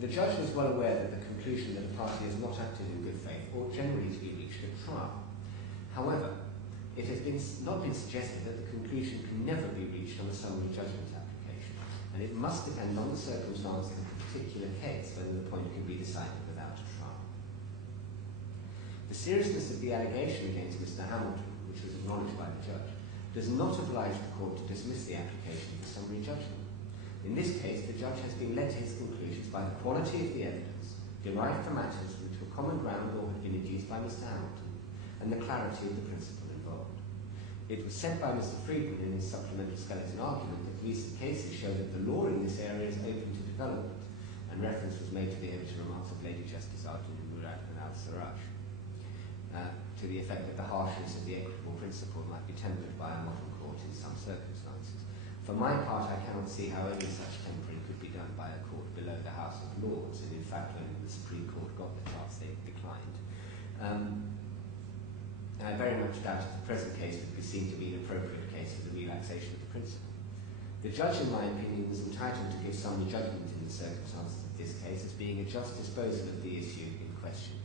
The judge was well aware that the conclusion that a party has not acted in good faith ought generally to be reached at trial. However, it has not been suggested that the conclusion can never be reached on a summary judgment application, and it must depend on the circumstances of the particular case whether the point can be decided without a trial. The seriousness of the allegation against Mr. Hamilton, which was acknowledged by the judge, does not oblige the court to dismiss the application for summary judgment. In this case, the judge has been led to his conclusions by the quality of the evidence derived from matters which were common ground or had been adduced by Mr. Hamilton, and the clarity of the principle involved. It was said by Mr. Friedman in his supplemental skeleton argument that recent cases show that the law in this area is open to development, and reference was made to the editor remarks of Lady Justice Arjun Murad and Al-Sarraj, to the effect that the harshness of the equitable principle might be tempered by a modern court in some circumstances. For my part, I cannot see how any such tempering could be done by a court below the House of Lords, and in fact when the Supreme Court got the chance they declined. I very much doubt if the present case would be seen to be an appropriate case for the relaxation of the principle. The judge, in my opinion, was entitled to give summary judgment in the circumstances of this case as being a just disposal of the issue in question.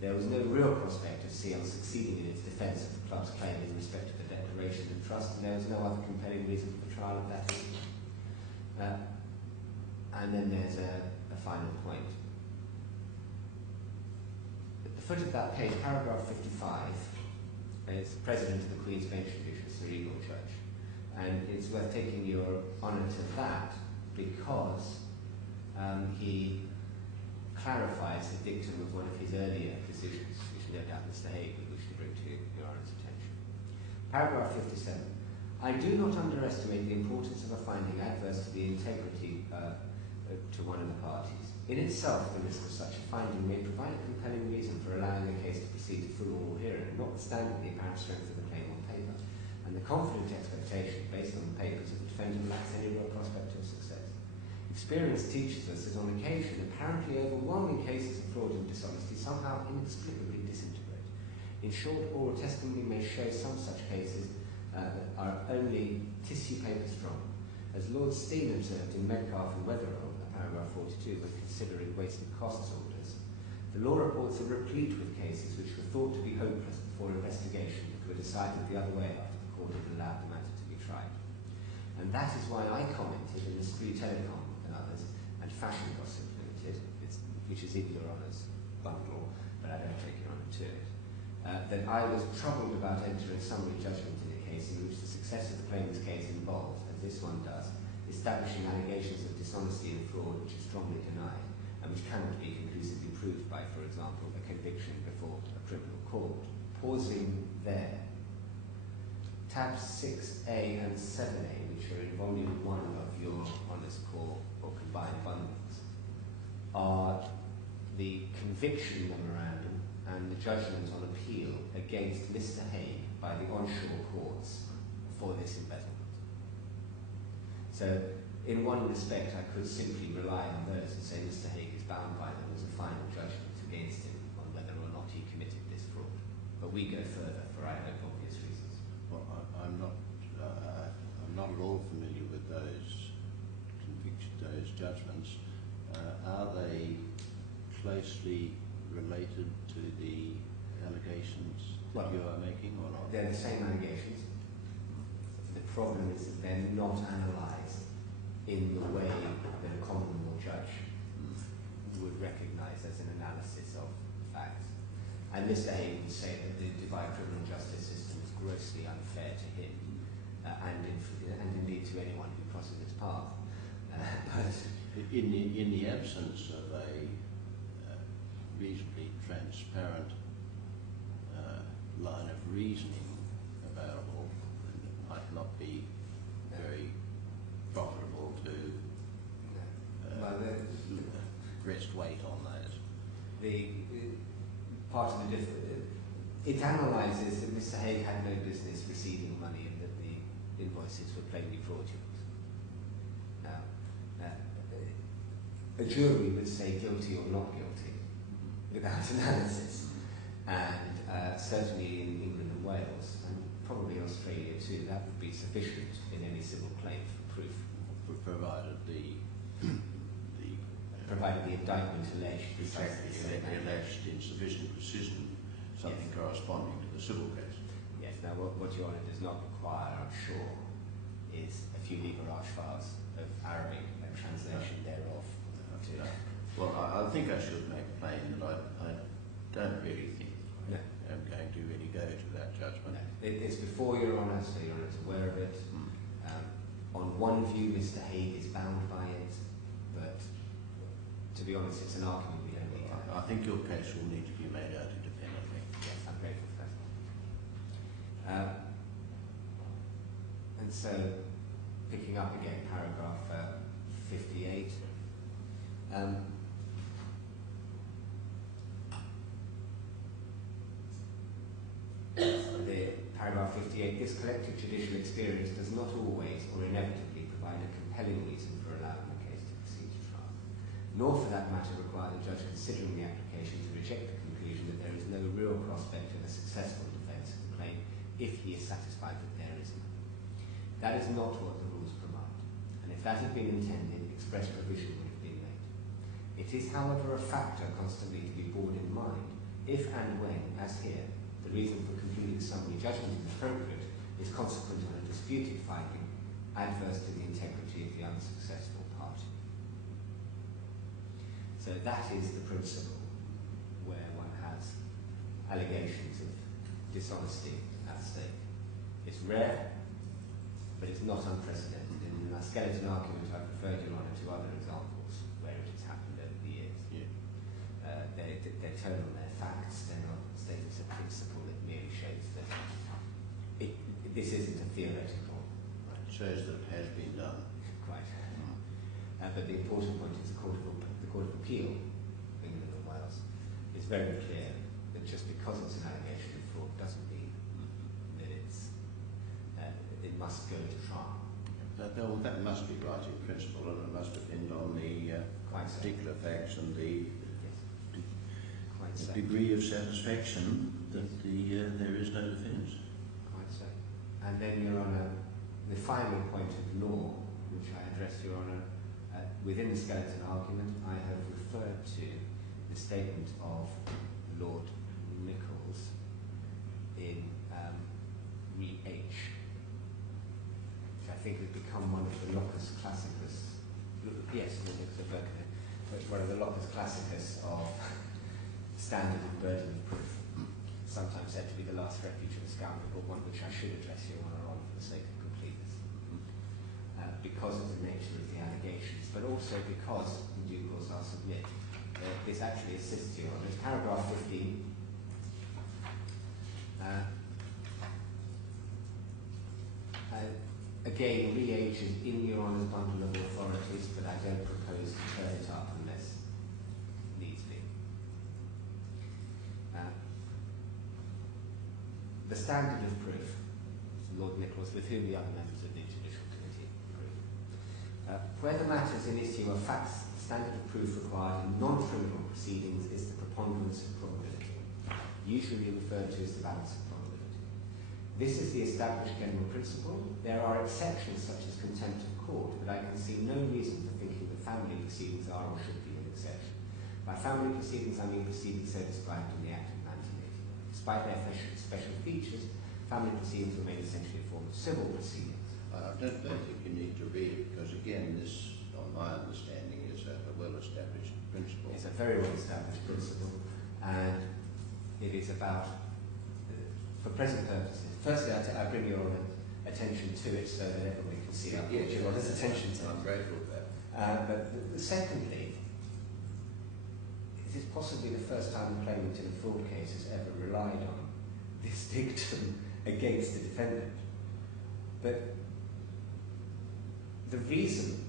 There was no real prospect of CL succeeding in its defence of the club's claim in respect of the declaration of trust, and there was no other compelling reason for the trial of that issue. And then there's a final point. At the foot of that page, paragraph 55, is the President of the Queen's Bench Judicial, Sir Eagle Judge. And it's worth taking your honour to that because he clarifies the dictum of one of his earlier decisions, which no doubt Mr. Haigh would wish to bring to your honour's attention. Paragraph 57. I do not underestimate the importance of a finding adverse to the integrity to one of the parties. In itself, the risk of such a finding may provide a compelling reason for allowing a case to proceed to full oral hearing, notwithstanding the apparent strength of the claim on paper, and the confident expectation, based on the papers, that the defendant lacks any real prospect of success. Experience teaches us that on occasion, apparently overwhelming cases of fraud and dishonesty somehow inexplicably disintegrate. In short, oral testimony may show some such cases that are only tissue paper strong. As Lord Steen observed in Metcalfe and Wetherell, paragraph 42, when considering wasted costs orders, the law reports are replete with cases which were thought to be hopeless for investigation were decided the other way after the court had allowed the matter to be tried. And that is why I commented in the Spree Telecom and others, and Fashion Gossip Limited, which is in Your Honour's bundle, but I don't take Your Honour to it, that I was troubled about entering summary judgment in a case in which the success of the claimant's case involved, as this one does, establishing allegations of dishonesty and fraud which are strongly denied, and which cannot be conclusively proved by, for example, a conviction before a criminal court. Pausing there. Tabs 6A and 7A, which are in volume 1 of Your Honour's core or combined bundles, are the conviction memorandum and the judgment on appeal against Mr. Haigh by the onshore courts for this embezzlement. So, in one respect, I could simply rely on those and say Mr. Haigh is bound by them as a final judgment against him on whether or not he committed this fraud. But we go further for, I hope, obvious reasons. Well, I'm not at all familiar with those judgments. Are they closely related to the allegations that you are making, or not? They're the same allegations. The problem is that they're not analysed in the way that a common law judge would recognise as an analysis of facts. And Mr. Haigh would say that the Dubai criminal justice system is grossly unfair to him, and indeed to anyone who crosses its path. But in the absence of a reasonably transparent line of reasoning available, it might not be very profitable to rest weight on those. The part of the difference, it analyses that Mr. Haigh had no business receiving money and that the invoices were plainly fraudulent. Now, a jury would say guilty or not guilty without analysis, and certainly in England and Wales, and probably Australia too, that would be sufficient in any civil claim for proof. Provided the indictment alleged alleged insufficient precision, something corresponding to the civil case. Yes. Now, what Your Honour does not require, I'm sure, is a few liber-arch files of Arabic and translation thereof. Well, I think I should make plain that I don't really think I'm going to really go to that judgment. No. It's before Your Honour, so Your Honour is aware of it. On one view, Mr. Haigh is bound by it, but to be honest, it's an argument we don't need to have. I think your case will need to be made out independently. Yes, I'm grateful for that. And so, picking up again, paragraph 58. The paragraph 58, this collective judicial experience does not always or inevitably provide a compelling reason for allowing the case to proceed to trial, nor for that matter require the judge considering the application to reject the conclusion that there is no real prospect of a successful defence of the claim if he is satisfied that there is none. That is not what the rules provide, and if that had been intended, express provision would have been made. It is, however, a factor constantly to be borne in mind if and when, as here, the reason for concluding summary judgment is appropriate is consequent on a disputed finding adverse to the integrity of the unsuccessful party. So that is the principle where one has allegations of dishonesty at stake. It's rare, but it's not unprecedented. In our skeleton argument, I prefer, Your Honour, to other examples where it has happened over the years. Yeah. They're turned on their facts, they're not statements of principle that merely shows that this isn't a theoretical. Right. It shows that it has been done. Quite. But the important point is the Court of Appeal, England and Wales, is very clear that just because it's an allegation of fraud doesn't mean that it must go to trial. That must be right in principle, and it must depend on the particular facts and the degree of satisfaction that there is no defence. Quite so. And then, Your Honour, the final point of law, which I addressed, Your Honour, within the skeleton argument, I have referred to the statement of Lord Nichols in Re-H, which I think has become one of the locus classicus, yes, one of the locus classicus of standard and burden of proof, sometimes said to be the last refuge of the scoundrel, but one which I should address Your Honour on for the sake of completeness, because of the nature of the allegations, but also because, in due course I'll submit, this actually assists you. It's paragraph 15. Again, Re-H is in Your Honour's bundle of authorities, but I don't propose to turn it up unless needs be. The standard of proof, Lord Nicholas, with whom the other members of the Judicial Committee agree. Where the matters in issue are facts, the standard of proof required in non-criminal proceedings is the preponderance of probability, usually referred to as the balance of probability. This is the established general principle. There are exceptions such as contempt of court, but I can see no reason for thinking that family proceedings are or should be an exception. By family proceedings, I mean proceedings so described in the Act of 1989. Despite their special features, family proceedings remain essentially a form of civil proceedings. I don't think you need to read it, because again, this, on my understanding, is a well-established principle. It's a very well-established principle, and it is about, for present purposes, firstly I bring your attention to it so that everybody can see Your Honour's attention to it. I'm grateful for that. But secondly, it is possibly the first time the claimant in a fraud case has ever relied on this dictum against the defendant. But the reason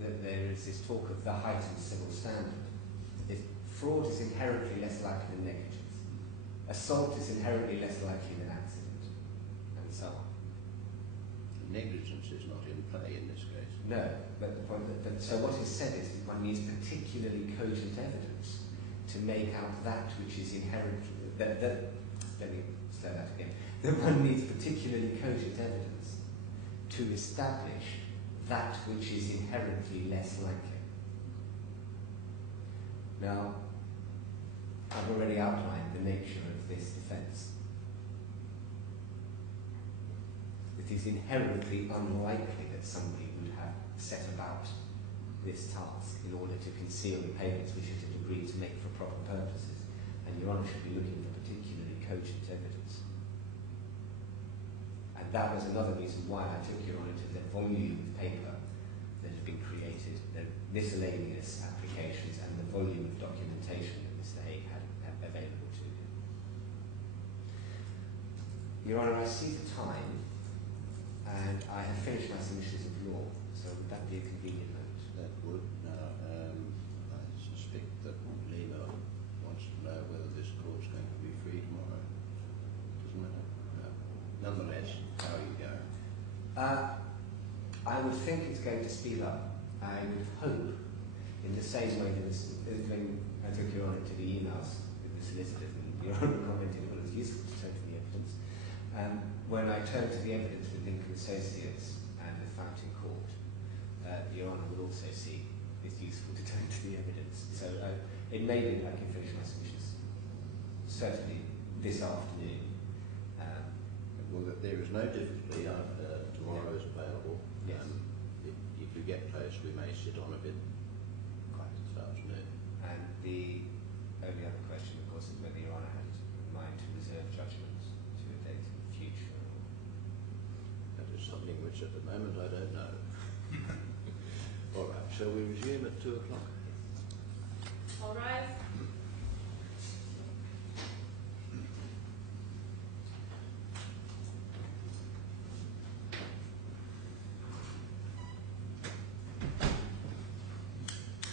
that there is this talk of the heightened civil standard is fraud is inherently less likely than negligence. Assault is inherently less likely than accident, and so on. Negligence is not in play in this case. No, but the point so what is said is that one needs particularly cogent evidence to make out that which is inherently, let me say that again, that one needs particularly cogent evidence to establish that which is inherently less likely. Now, I've already outlined the nature of this defence. It is inherently unlikely that somebody would have set about this task in order to conceal the payments which it had agreed to make for proper purposes, and Your Honour should be looking for particularly cogent evidence. And that was another reason why I took Your Honour to the volume of paper that had been created, the miscellaneous applications and the volume of documentation that Mr. Haigh had available to him. Your Honour, I see the time, and I have finished my submissions of law, so would that be a convenient note? That would. Now, I suspect that Lena wants to know whether this court's going to be free tomorrow. Doesn't matter. No. Nonetheless, how are you going? I would think it's going to speed up. I would hope, in the same way that when I took Your Honour to the emails with the solicitors, and Your Honour commented it was useful to turn to the evidence. When I turned to the evidence with Lincoln Associates and the Fountain Court, Your Honour will also see it's useful to turn to the evidence. So it may be that I can finish my submissions certainly this afternoon. Well, there is no difficulty. Tomorrow is available. Yes. If we get close, we may sit on a bit quite this afternoon. And the only other question, of course, is whether Your Honour had in mind to reserve judgment to a date in the future. That is something which at the moment I don't know. All right, shall we resume at 2 o'clock? All rise.